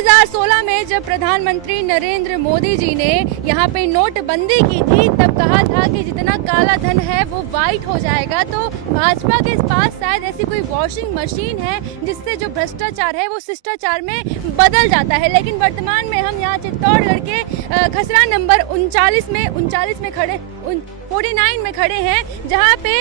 2016 में जब प्रधानमंत्री नरेंद्र मोदी जी ने यहाँ पे नोटबंदी की थी, तब कहा था कि जितना काला धन है वो वाइट हो जाएगा। तो भाजपा के पास शायद ऐसी कोई वॉशिंग मशीन है जिससे जो भ्रष्टाचार है वो शिष्टाचार में बदल जाता है। लेकिन वर्तमान में हम यहाँ चित्तौड़गढ़ के खसरा नंबर 49 में खड़े हैं, जहाँ पे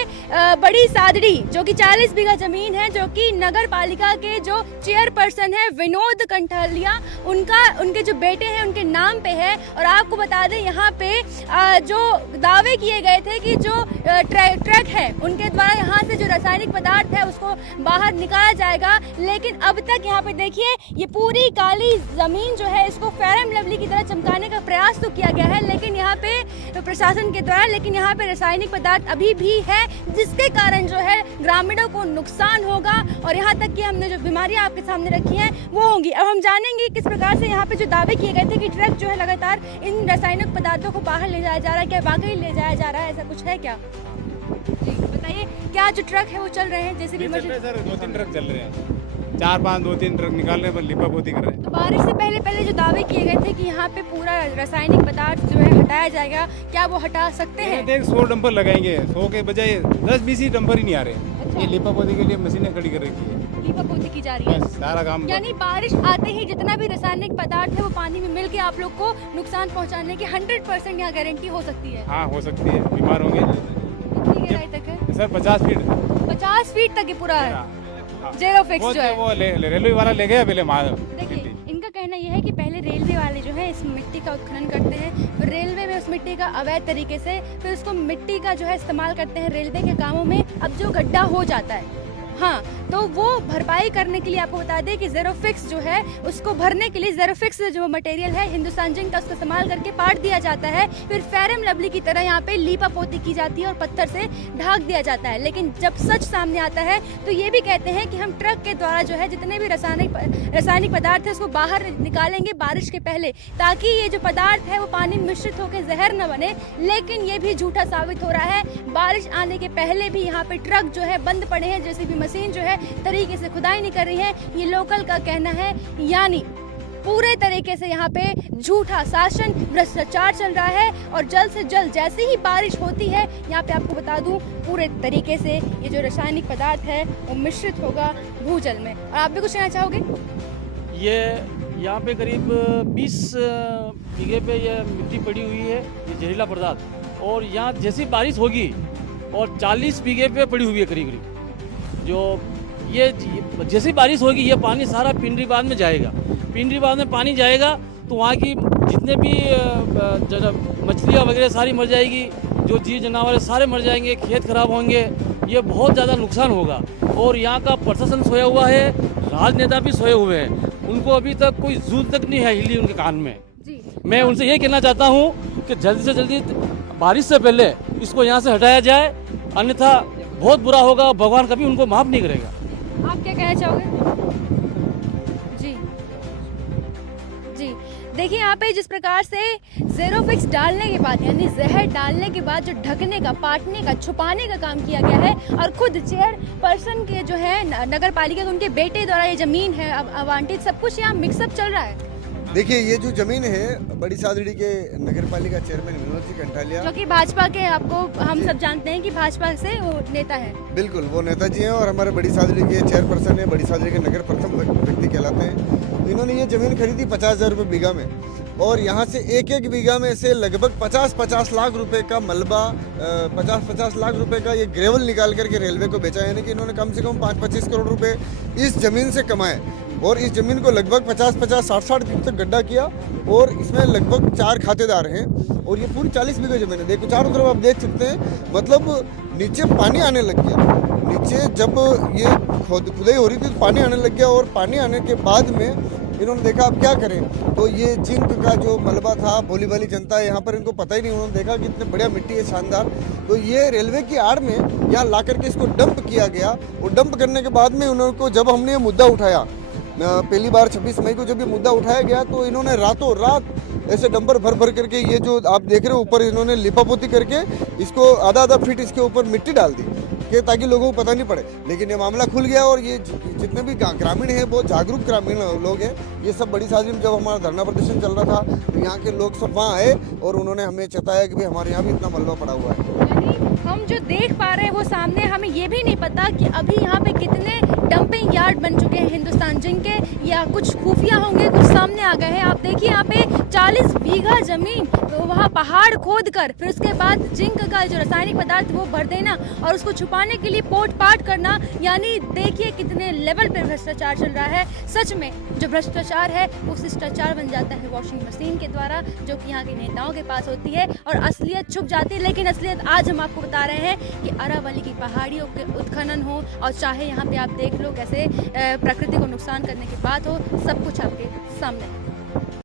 बड़ी सादड़ी जो कि 40 बीघा जमीन है, जो कि नगर पालिका के जो चेयरपर्सन है विनोद कंठालिया, उनके जो बेटे हैं उनके नाम पे है। और आपको बता दें यहाँ पे जो दावे किए गए थे कि जो ट्रक है उनके द्वारा यहाँ से जो रासायनिक पदार्थ है उसको बाहर निकाला जाएगा, लेकिन अब तक यहाँ पे देखिए ये पूरी काली जमीन जो है इसको फेयर एंड लवली की तरह चमकाने का प्रयास तो किया गया है, लेकिन यहाँ पे प्रशासन के द्वारा, लेकिन यहाँ पे रासायनिक पदार्थ अभी भी है, जिसके कारण जो है ग्रामीणों को नुकसान होगा और यहाँ तक कि हमने जो बीमारियां आपके सामने रखी हैं वो होंगी। अब हम जानेंगे किस प्रकार से यहाँ पे जो दावे किए गए थे कि ट्रक जो है लगातार इन रासायनिक पदार्थों को बाहर ले जाया जा रहा है, क्या वाकई ले जाया जा रहा है, ऐसा कुछ है क्या? जी बताइए, क्या जो ट्रक है वो चल रहे हैं? जैसे भी सर 2-3 ट्रक चल रहे हैं, 4-5 2-3 ट्रक निकालने पर लिपापोती कर रहे हैं। तो बारिश से पहले जो दावे किए गए थे कि यहाँ पे पूरा रासायनिक पदार्थ जो है हटाया जाएगा, क्या वो हटा सकते हैं? देख 100 डंपर लगाएंगे, 100 के बजाय 10-20 ही डंपर ही नहीं आ रहे। अच्छा। ये लिपापोती के लिए मशीनें खड़ी कर रखी है, लिपापोती की जा रही है, सारा काम। यानी बारिश आते ही जितना भी रासायनिक पदार्थ है वो पानी में मिलके आप लोग को नुकसान पहुँचाने की 100% यहाँ गारंटी हो सकती है? हाँ हो सकती है, बीमार होंगे। कितनी गहराई तक है सर 50 फीट 50 फीट तक ही पूरा है, हाँ। जेरो फिक्स जो है वो रेलवे वाला ले गया पहले देखिए, इनका कहना यह है कि पहले रेलवे वाले जो है इस मिट्टी का उत्खनन करते हैं, फिर रेलवे में उस मिट्टी का अवैध तरीके से फिर उसको मिट्टी का जो है इस्तेमाल करते हैं रेलवे के कामों में। अब जो गड्ढा हो जाता है, हाँ, तो वो भरपाई करने के लिए आपको बता दें कि जेरो फिक्स जो है उसको भरने के लिए जेरो फिक्स जो मटेरियल है हिंदुस्तान जिंक का, उसको इस्तेमाल करके पाट दिया जाता है, फिर फेयर एंड लवली की तरह यहाँ पे लीपापोती की जाती है और पत्थर से ढाक दिया जाता है। लेकिन जब सच सामने आता है तो ये भी कहते हैं कि हम ट्रक के द्वारा जो है जितने भी रासायनिक पदार्थ है उसको बाहर निकालेंगे बारिश के पहले, ताकि ये जो पदार्थ है वो पानी मिश्रित होकर जहर न बने। लेकिन ये भी झूठा साबित हो रहा है। बारिश आने के पहले भी यहाँ पे ट्रक जो है बंद पड़े हैं, जैसे भी मशीन जो है तरीके से खुदाई नहीं कर रही है, ये लोकल का कहना है। यानी पूरे तरीके से यहाँ पे झूठा शासन, भ्रष्टाचार चल रहा है और जल्द से जल्द जैसे ही बारिश होती है यहाँ पे आपको बता दूं पूरे तरीके से ये जो रासायनिक पदार्थ है वो मिश्रित होगा भूजल में। और आप भी कुछ कहना चाहोगे? ये यहाँ पे करीब 20 बीघे पे ये मिट्टी पड़ी हुई है, ये जहरीला पदार्थ, और यहाँ जैसी बारिश होगी और 40 बीघे पे पड़ी हुई है करीब जो ये जैसी बारिश होगी ये पानी सारा पिंडरी बांध में जाएगा। पिंडरी बांध में पानी जाएगा तो वहाँ की जितने भी मछलियाँ वगैरह सारी मर जाएगी, जो जीव जानवर सारे मर जाएंगे, खेत खराब होंगे, ये बहुत ज़्यादा नुकसान होगा। और यहाँ का प्रशासन सोया हुआ है, राजनेता भी सोए हुए हैं, उनको अभी तक कोई जूं तक नहीं है हिली उनके कान में जी। मैं उनसे ये कहना चाहता हूँ कि जल्दी से जल्दी बारिश से पहले इसको यहाँ से हटाया जाए, अन्यथा बहुत बुरा होगा, भगवान कभी उनको माफ़ नहीं करेगा। आप क्या कहना चाहोगे? जी जी देखिए, यहाँ पे जिस प्रकार से जेरो फिक्स डालने के बाद यानी जहर डालने के बाद जो ढकने का, पाटने का, छुपाने का काम किया गया है और खुद चेयरपर्सन के जो है नगर पालिका के उनके बेटे द्वारा ये जमीन है आवंटित, सब कुछ यहाँ मिक्सअप चल रहा है। देखिए, ये जो जमीन है बड़ी सादड़ी के नगर पालिका चेयरमैन विनोद जी कंठालिया, जो कि भाजपा के, आपको हम सब जानते हैं कि भाजपा से वो नेता है। बिल्कुल, वो नेताजी हैं और हमारे बड़ी सादड़ी के चेयरपर्सन है, बड़ी सादड़ी के नगर प्रथम व्यक्ति कहलाते हैं। तो इन्होंने ये जमीन खरीदी 50,000 रुपये बीघा में, और यहाँ से एक बीघा में से लगभग 50-50 लाख रुपए का मलबा, 50-50 लाख रुपए का ये ग्रेवल निकाल करके रेलवे को बेचा। यानी कि इन्होंने कम से कम 5-25 करोड़ रुपए इस जमीन से कमाए, और इस जमीन को लगभग 50-50, 60-60 फीट तक गड्ढा किया, और इसमें लगभग 4 खातेदार हैं, और ये पूरी 40 बीघा जमीन है। देखो चारों तरफ आप देख सकते हैं, मतलब नीचे पानी आने लग गया। नीचे जब ये खुदाई हो रही थी तो पानी आने लग गया, और पानी आने के बाद में इन्होंने देखा अब क्या करें, तो ये जिंक का जो मलबा था, भोली भाली जनता है यहाँ पर, इनको पता ही नहीं। उन्होंने देखा कि इतने बढ़िया मिट्टी है, शानदार, तो ये रेलवे की आड़ में यहाँ ला करके इसको डंप किया गया। और डंप करने के बाद में उनको, जब हमने ये मुद्दा उठाया पहली बार 26 मई को जब ये मुद्दा उठाया गया, तो इन्होंने रातों रात ऐसे डंपर भर भर करके, ये जो आप देख रहे हो ऊपर, इन्होंने लिपापोती करके इसको आधा फीट इसके ऊपर मिट्टी डाल दी। कि ताकि लोगों को पता नहीं पड़े। लेकिन ये मामला खुल गया और ये जितने भी ग्रामीण हैं, बहुत जागरूक ग्रामीण लोग हैं। ये सब बड़ी सादरी में जब हमारा धरना प्रदर्शन चल रहा था तो यहाँ के लोग सब वहाँ आए और उन्होंने हमें चेताया कि भाई हमारे यहाँ भी इतना मलबा पड़ा हुआ है। यानी हम जो देख पा रहे हैं वो सामने, हमें ये भी नहीं पता कि अभी यहाँ पे कितने डंपिंग यार्ड बन चुके हैं हिंदुस्तान जिंक के, या कुछ खुफिया होंगे, कुछ सामने आ गए हैं। आप देखिए यहाँ पे 40 बीघा जमीन, तो वहाँ पहाड़ खोद कर फिर उसके बाद जिंक का जो रासायनिक पदार्थ वो भर देना और उसको छुपाने के लिए पोट पाट करना। यानी देखिए कितने लेवल पे भ्रष्टाचार चल रहा है। सच में जो भ्रष्टाचार है वो शिष्टाचार बन जाता है वॉशिंग मशीन के द्वारा, जो कि यहाँ के नेताओं के पास होती है और असलियत छुप जाती है। लेकिन असलियत आज हम आपको बता रहे हैं कि अरावली की पहाड़ियों के उत्खनन हो और चाहे यहाँ पे आप देख लो कैसे प्रकृति को नुकसान करने की बात हो, सब कुछ आपके सामने है।